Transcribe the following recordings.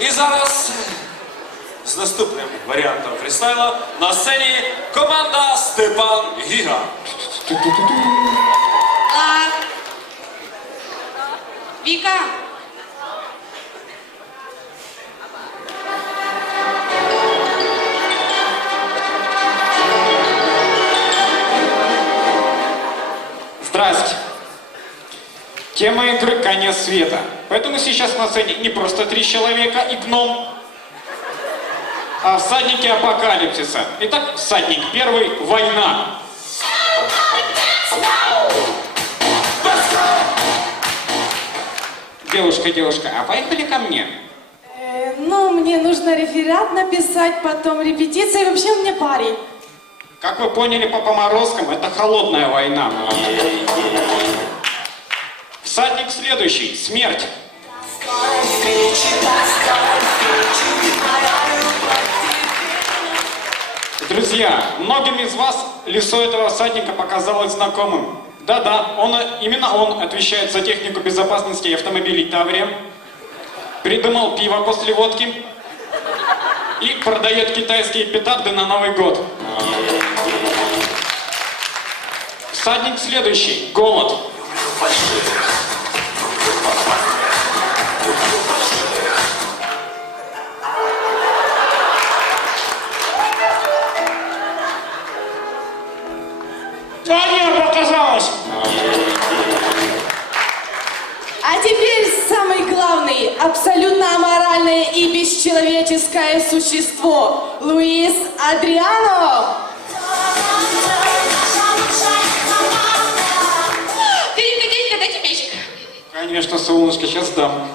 І зараз з наступним варіантом фрістайла на сцені команда Степан Гіга. Віка. Игры «Конец света». Поэтому сейчас на сцене не просто три человека и гном, а всадники апокалипсиса. Итак, всадник первый – война. Девушка, девушка, а поехали ко мне? Э, ну, мне нужно реферат написать, потом репетиция, и вообще он мне парень. Как вы поняли по поморозкам, это холодная война. Всадник следующий – смерть. Друзья, многим из вас лицо этого всадника показалось знакомым. Да-да, он, именно он отвечает за технику безопасности автомобилей Таврия, придумал пиво после водки и продает китайские петарды на Новый год. Всадник следующий. Голод. Ваня аморальное и бесчеловеческое существо. Луис Адриано. Дяденька, дяденька, дайте мячик. Конечно, солнышко, сейчас дам.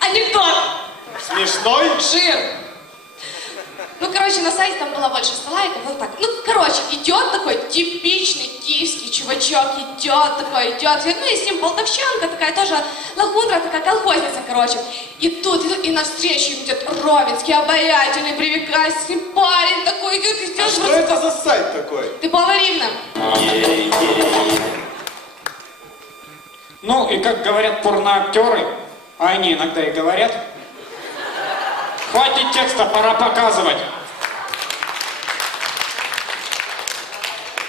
Анекдот. Смешной? Жир. Ну, короче, на сайте там было больше стола, и вот так. Ну, короче, идет такой типичный киевский чувачок, идет такой, идет. Ну, и с ним болтовщанка такая, тоже лохудра такая, колхозница, короче. И тут, идут, и навстречу им идет Ровенский, обаятельный, привлекательный парень такой, идет, идет. А Что это за сайт такой? Ты Павла Ривна. Ну, и как говорят порноактеры, а они иногда и говорят, хватит текста, пора показывать.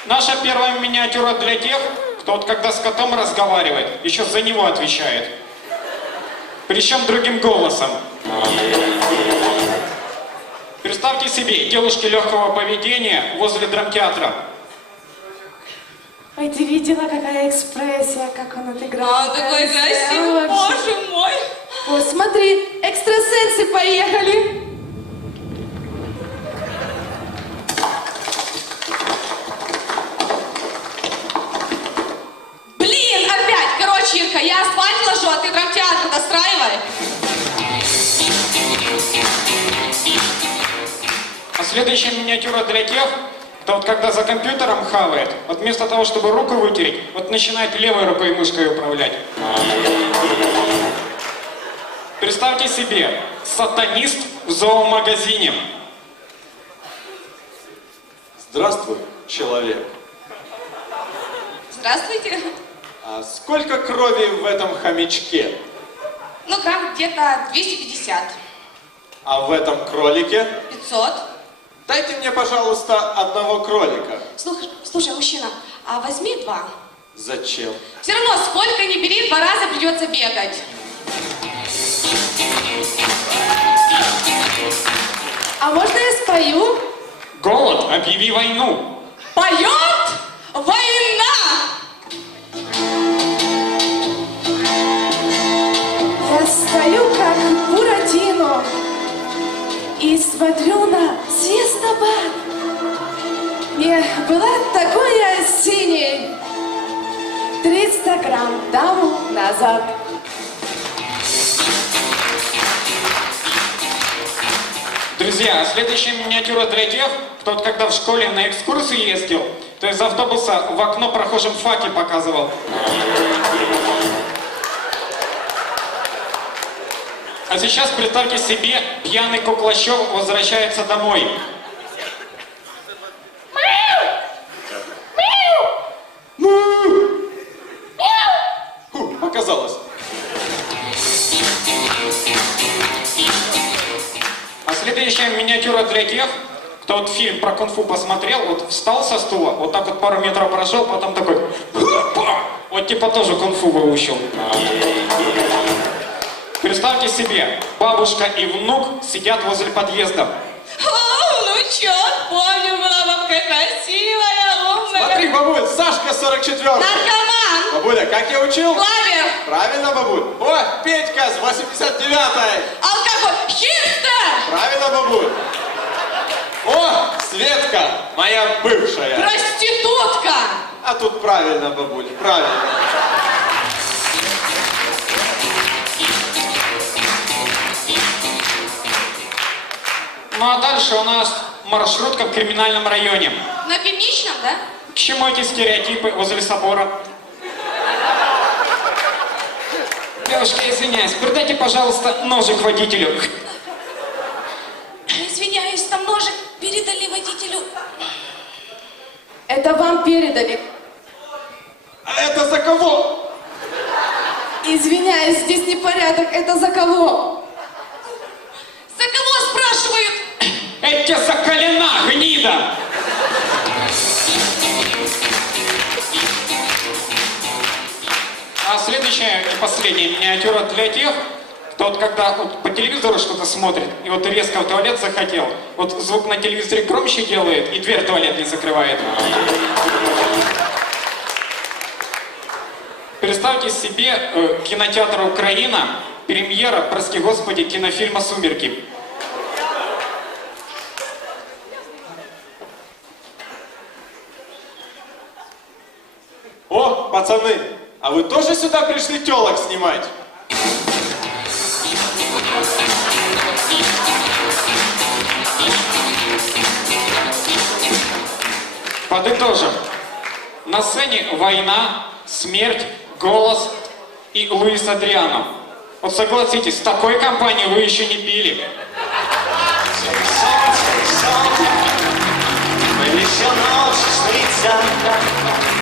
Наша первая миниатюра для тех, кто вот когда с котом разговаривает, еще за него отвечает. Причем другим голосом. Представьте себе, девушки легкого поведения возле драмтеатра. Ой, ты видела, какая экспрессия, как он отыграл? А, такой красивый, О, смотри, экстрасенсы поехали. Блин, опять. Короче, Ирка, я асфальт ложу, а ты драмтеатр достраивай. А следующая миниатюра для тех, кто вот когда за компьютером хавает, вот вместо того, чтобы руку вытереть, вот начинает левой рукой мышкой управлять. Представьте себе, сатанист в зоомагазине. Здравствуй, человек. Здравствуйте. А сколько крови в этом хомячке? Ну, грамм где-то 250. А в этом кролике? 500. Дайте мне, пожалуйста, одного кролика. Слушай, слушай, мужчина, а возьми два. Зачем? Все равно, сколько ни бери, два раза придется бегать. А можно я спою? Голод, объяви войну. Поет война! Я стою, как Буратино, и смотрю на звездопад. Мне была такой осенний 300 грамм тому назад. Друзья, следующая миниатюра для тех, кто когда в школе на экскурсии ездил, то из автобуса в окно прохожим факи показывал. А сейчас представьте себе, пьяный Куклачев возвращается домой. Тех, кто вот фильм про кунг-фу посмотрел, вот встал со стула, вот так вот пару метров прошел, потом такой, вот типа тоже кунг-фу выучил. Представьте себе, бабушка и внук сидят возле подъезда. О, внучок, помню, была бабка красивая, умная. Смотри, бабуль, Сашка 44 Наркоман, Бабуля, как я учил? кламер, Правильно, бабуль. О, Петька с 89-й. алкоголь, хипстер, Правильно, бабуль. О, Светка, моя бывшая. проститутка. А тут правильно, бабуль, правильно. Ну а дальше у нас маршрутка в криминальном районе. На пивничном, да? К чему эти стереотипы возле собора? Девушка, извиняюсь, передайте, пожалуйста, ножик водителю. Извиняюсь, там ножик передали водителю. Это вам передали. А это за кого? Извиняюсь, здесь непорядок. Это за кого? За кого спрашивают? Эти закалена, гнида! А следующая и последняя миниатюра для тех, кто вот когда вот по телевизору что-то смотрит, и вот резко в туалет захотел, вот звук на телевизоре громче делает, и дверь в туалет не закрывает. Представьте себе э, кинотеатр Украина, премьера, прости господи, кинофильма «Сумерки». О, пацаны, а вы тоже сюда пришли телок снимать? Подытожим. На сцене война, смерть, голос и Луис Адриано. Вот согласитесь, в такой компании вы еще не пили. Снится,